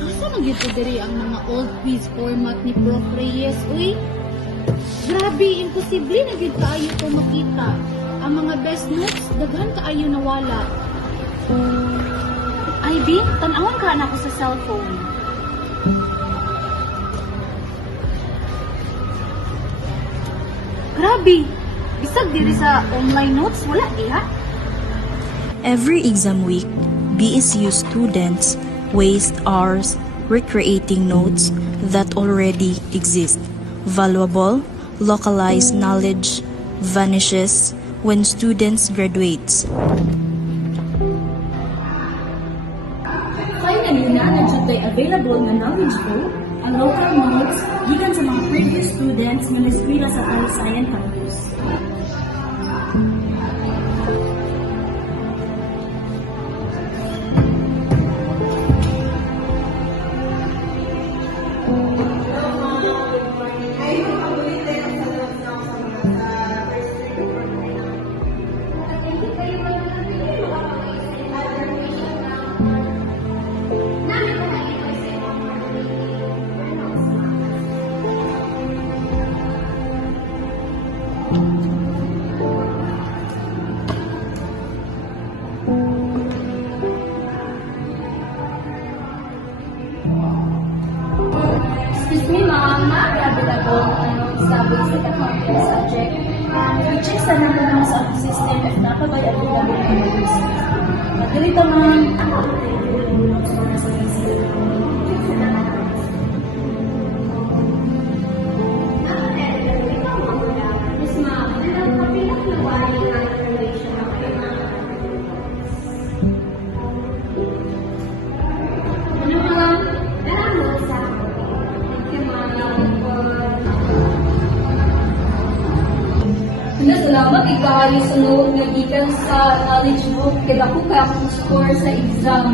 Asa nagyuto diri ang mga old quiz format ni Prof. Reyes, uy? Grabe, imposible na gyud kaayo ko makita. Ang mga best notes, daghan kaayo nawala. Ivy, tanawon ka na ako sa cellphone. Grabe, bisag diri sa online notes, wala diha. Every exam week, BSU students waste hours recreating notes that already exist. Valuable, localized knowledge vanishes when students graduates. Finally na, nagsutoy available na knowledge ko ang local notes gikan sa mga previous students na eskwela sa Talisayan campus. Excuse me, ma'am. Available sa basic accounting subject. I-check sa naman naman sa system if nakabay available na notes. Magdalita, ma'am. Yes, ma'am. Ano, ma'am? Salamat ikaali sa note nga gikan sa knowledge book kaya ako kaya akong score sa exam.